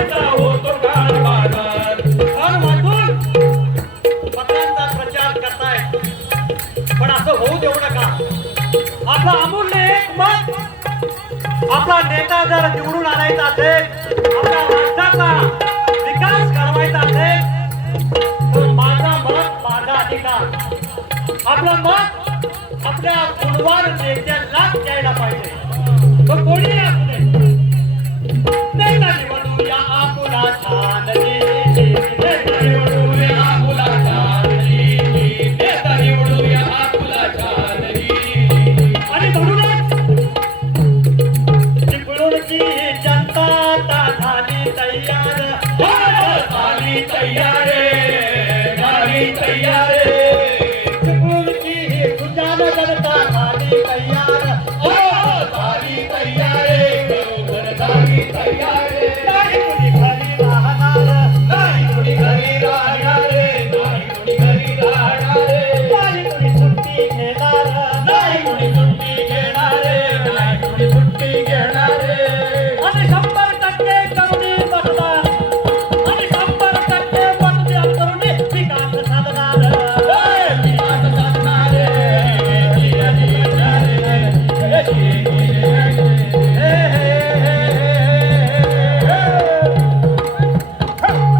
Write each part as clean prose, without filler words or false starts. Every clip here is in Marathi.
मतांचा होतो काळबाजार. पण वाटून मतांचा प्रचार करताय, पण असं होऊ देऊ नका. आपला अमूल्य एक मत आपला नेता जर निवडून आणायचा असेल, आपल्या राज्याचा विकास घडवायचा असेल, तर माझा मत माझा अधिकार. आपलं मत आपल्या गुणवान नेत्यालाच द्यायला पाहिजे. तो कोणी असू दे. नेता निवडूया आपुला छाननी, नेता निवडूया आपुला छाननी, नेता निवडूया आपुला छाननी. आणि म्हणूनच चिपळूणची जनता आता झाली तयार. झाली तयार रे, झाली तयार रे. चिपळूणची सुजाण जनता झाली तयार. झाली तयार रे, बरोबर झाली तयार रे. नाही कुणी घरी राहणार, नाही कुणी घरी राहणार रे, नाही कुणी घरी राहणार रे. नाही कुणी सुट्टी घेणार, नाही कुणी सुट्टी घेणार रे, नाही कुणी सुट्टी घेणार रे. आणि 100% तरुणी मतदान, आणि 100% मतदान करून विकास साधणार. विकास साधणार रे,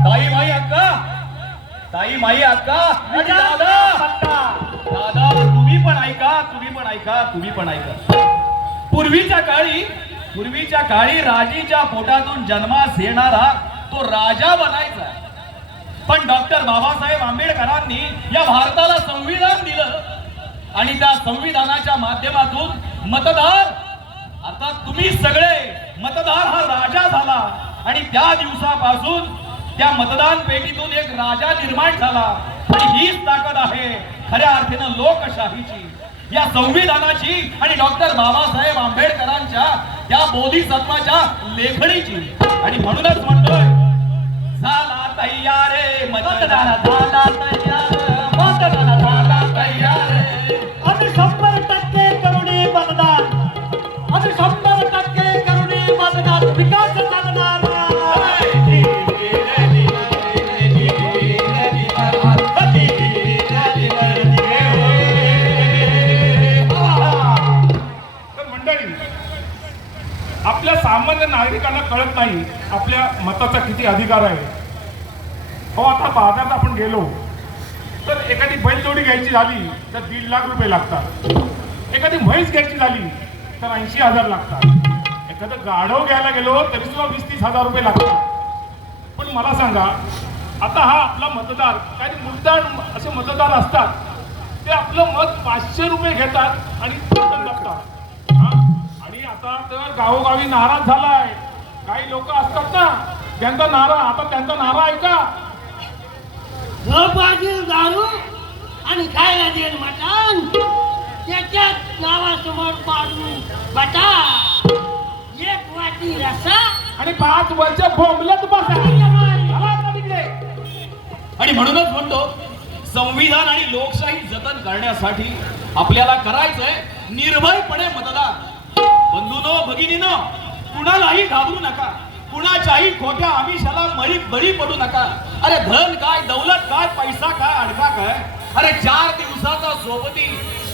ताई माई अक्का, ताई माई अक्का, दादा दादा, तुम्ही पण ऐका, तुम्ही पण ऐका, तुम्ही पण ऐका. पूर्वीच्या काळी राजीच्या पोटातून जन्मास येणारा तो राजा बनायचा. पण डॉक्टर बाबासाहेब आंबेडकरांनी या भारताला संविधान दिलं आणि त्या संविधानाच्या माध्यमातून मतदार, आता तुम्ही सगळे मतदार हा राजा झाला. आणि त्या दिवसापासून त्या मतदान पेटीतून एक राजा निर्माण झाला. आणि हीच ताकद आहे खऱ्या अर्थानं लोकशाहीची, या संविधानाची आणि डॉक्टर बाबासाहेब आंबेडकरांच्या त्या बोधिसत्वाच्या लेखणीची. आणि म्हणूनच म्हणतोय, झाला तयार रे मतदार, झाला तयार, मतदार झाला तयार रे. आणि 100% तरुणी मतदान, आणि 100% तरुणी मतदान विकास साधणार. आपल्या सामान्य नागरिकांना कळत नाही आपल्या मताचा किती अधिकार आहे. हो, आता बाजारात आपण गेलो तर एखादी बैलजोडी घ्यायची झाली तर 1.5 लाख रुपये लागतात. एखादी म्हैस घ्यायची झाली तर 80,000 लागतात. एखादं गाढव घ्यायला गेलो तरी सुद्धा 20-30 हजार रुपये लागतात. पण मला सांगा, आता हा आपला मतदार, काही मुद्दाम असे मतदार असतात, ते आपलं मत 500 रुपये घेतात आणि बटन दाबतात. आणि आता तर गावोगावी नाराज झालाय. काही लोक असतात ना, त्यांचा नारा, आता त्यांचा नारा आहे का, झोपातील दारू आणि खायला देईल मटण, त्याच्यात नावासमोर पाडून बटा, एक वाटी रसा आणि 5 वर्ष बोंबलत बसा. आणि म्हणूनच म्हणतो, संविधान आणि लोकशाही जतन करण्यासाठी आपल्याला करायचंय निर्भयपणे मतदान. बंधूनो, भगिनीनो, कुणालाही घाबरू नका, कुणाच्याही खोट्या आमिषाला बळी पडू नका. अरे धन काय, दौलत काय, पैसा काय, अडका काय, अरे 4 दिवसाचा सोबती.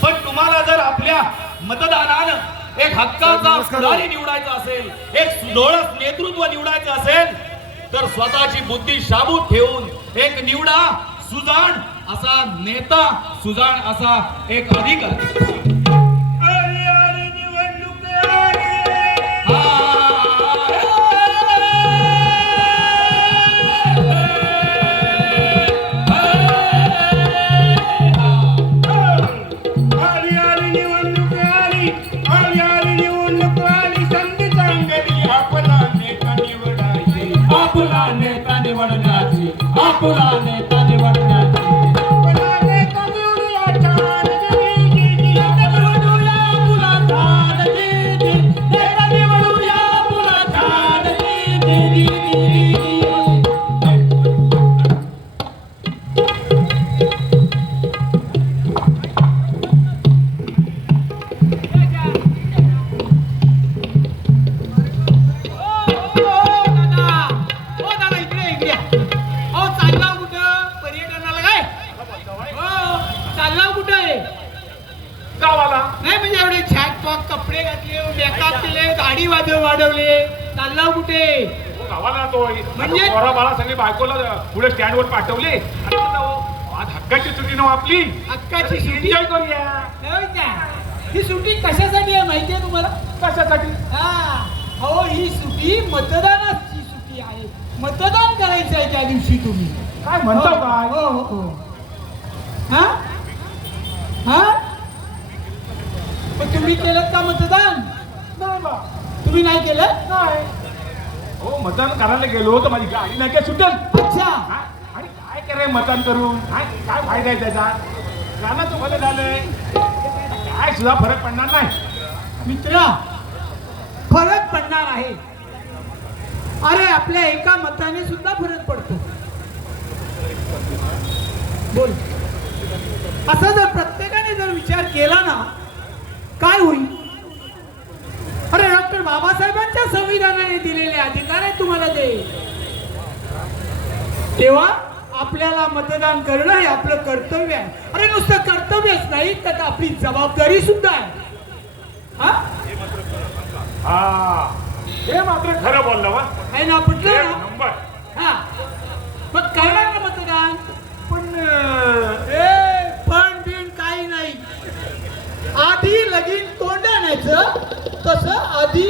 पण तुम्हाला जर आपल्या मतदानानं एक हक्काचा पुढारी निवडायचा असेल, एक सुधोळक नेतृत्व निवडायचं असेल, तर स्वतःची बुद्धी शाबूत ठेवून एक निवडा सुजाण असा नेता, सुजाण असा एक अधिकारी. आपला नेता निवडण्याची, आपला नेता निवडूया छान दीदी, निवडूया आपला छान दीदी, नेता निवडूया आपला छान दीदी. भावाला तो म्हणजे? पोरा बाळा सगळे बायकोला पुढे स्टँडवर पाठवले आणि आता आज हक्काची सुट्टी नाव आपली हक्काची सुट्टी? एन्जॉय करूया. होय का? ही सुट्टी कशासाठी आहे माहिती आहे तुम्हाला? कशासाठी? हो, ही सुट्टी मतदानाची सुट्टी आहे. मतदान करायचं आहे त्या दिवशी तुम्ही. काय म्हणतो काय? हो हो हो. हा हा पण तुम्ही केलं का मतदान? नाही बा. तुम्ही नाही केलं? नाही. हो मतदान करायला गेलो तर माझी गाडी नाही काय सुटेल. अच्छा. हा? आणि काय कराय मतदान करून काय काय फायदा आहे त्याचा? गाणं तुम्हाला झालंय काय सुद्धा फरक पडणार नाही. मित्रा, फरक पडणार आहे. अरे आपल्या एका मताने सुद्धा फरक पडतो. बोल. असा जर प्रत्येकाने जर विचार केला ना, काय होईल? अरे डॉक्टर बाबासाहेबांच्या संविधानाने दिलेले अधिकार आहे तुम्हाला ते. तेव्हा आपल्याला मतदान करणं हे आपलं कर्तव्य आहे. अरे नुसतं कर्तव्यच नाही तर आपली जबाबदारी सुद्धा आहे. हा हा हे मात्र खरं बोललं वा. आहे ना? पटलं एक ना? नंबर. हा मग करणार ना मतदान? पण पण बिन काही नाही. आधी लगीन तोंडाण्याचं, तसं आधी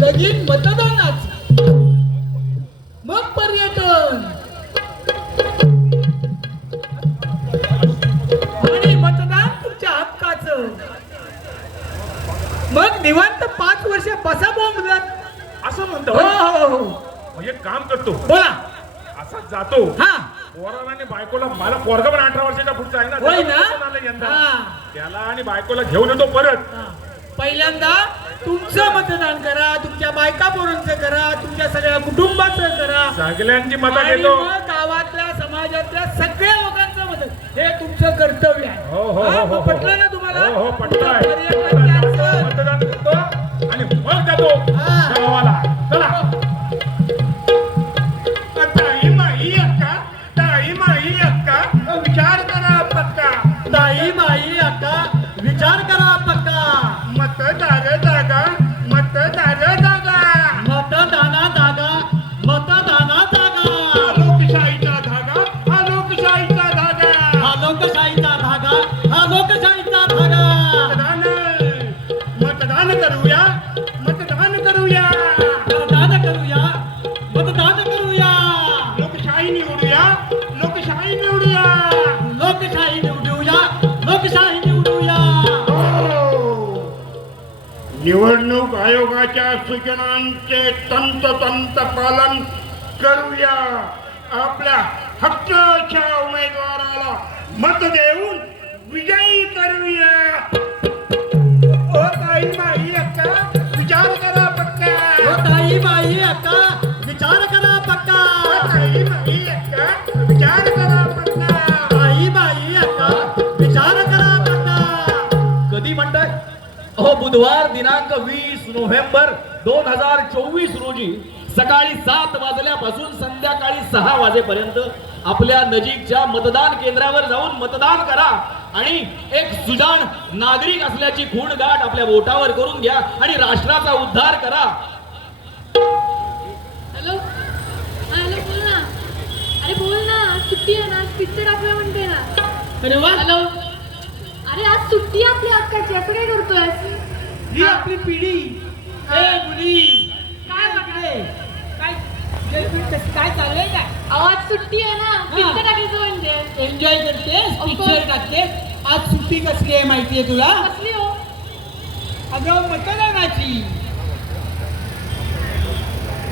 लगीन मतदानाचं, मग पर्यटन आणि मतदान तुमच्या हक्काचं. मग निवांत 5 वर्ष बसा बोंबलत. असं म्हणतो हो हो हो. म्हणजे काम करतो बोला. असाच जातो हा पोराला आणि बायकोला. मला पोरगा पण 18 वर्षाच्या पुढचा आहे ना. होय ना? त्याला पण आलं यंदा. हा. त्याला आणि बायकोला घेऊन येतो परत. पहिल्यांदा तुमचं मतदान करा, तुमच्या बायका पोरांचं करा, तुमच्या सगळ्या कुटुंबाचं करा, सगळ्यांची मतं आणि घेतो. मग गावातल्या समाजातल्या सगळ्या लोकांचं मत. हे तुमचं कर्तव्य आहे. हो हो हा, हो मग हो पटलं ना तुम्हाला? हो हो पटलंय. पर्यटन द्यायचं. मतदान करतो आणि मग जातो हा. गावाला. चला. ताई माई अक्का, ताई माई अक्का, विचार करा पक्का. ताई माई अक्का, विचार करा पक्का. मतदार जागा, मतदार जागा, मतदाना जागा, मतदाना जागा. लोकशाहीचा धागा, हा लोकशाहीचा धागा. हा लोकशाहीचा धागा, हा लोकशाहीचा धागा. मतदान, मतदान करूया, मतदान करूया. मतदान करूया, मतदान करूया. लोकशाही निवडूया, लोकशाही निवडूया. लोकशाही निवडूया, लोकशाही निवडूया. निवडणूक आयोगाच्या सूचनांचे तंतोतंत पालन करूया. आपल्या हक्काच्या उमेदवाराला मत देऊन विजयी करूया. ओ ताई माई अक्का, विचार करा पक्का. ओ ताई माई अक्का, विचार करा पक्का. ओ ताई माई अक्का, विचार करा पक्का. ताई माई अक्का, विचार करा पक्का. कधी म्हणताय? अहो बुधवार दिनांक 20 नोव्हेंबर 2024 रोजी सकाळी 7 वाजल्यापासून संध्याकाळी 6 वाजेपर्यंत आपल्या नजीकच्या मतदान केंद्रावर जाऊन मतदान करा आणि एक सुजाण नागरिक असल्याची खूण गाठ आपल्या बोटावर करून घ्या आणि राष्ट्राचा उद्धार करा. हॅलो हा हॅलो बोल ना. अरे बोल ना, आज सुट्टी आहे ना, आज पिक्चर दाखवूया म्हणते ना. अरे वा. हॅलो. अरे आज सुट्टी आहे आपली हक्काची, असं काय करतोय? ही आपली पिढी. ए मुली, काय इकडे. काय काय चाललंय काय? आज सुट्टी आहे ना, पिक्चर टाकायचं म्हणते. एन्जॉय करतेस, Of पिक्चर course. टाकतेस. आज सुट्टी कसली आहे माहितीये तुला? कसली हो? अगं मतदानाची.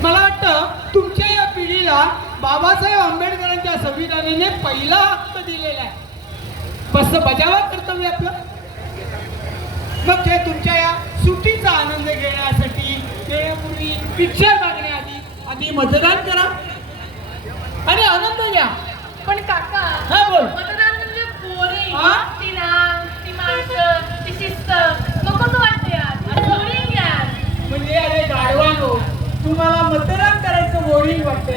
मला वाटतं तुमच्या या पिढीला बाबासाहेब आंबेडकरांच्या संविधानाने पहिला हक्क दिलेला आहे. कसं बजावा कर्तव्य आपलं. मग ते तुमच्या या सुट्टीचा आनंद घेण्यासाठी त्यापूर्वी पिक्चर बघण्याआधी मतदान करा आणि आनंद घ्या. पण काका, हा बोल. मतदान म्हणजे बोरिंग. हा? ती नाम, ती माणसं, ती शिस्त नकोच वाटते यार. बोरिंग यार. म्हणजे अरे गाढवानो, तुम्हाला मतदान करायचं बोरिंग वाटतंय.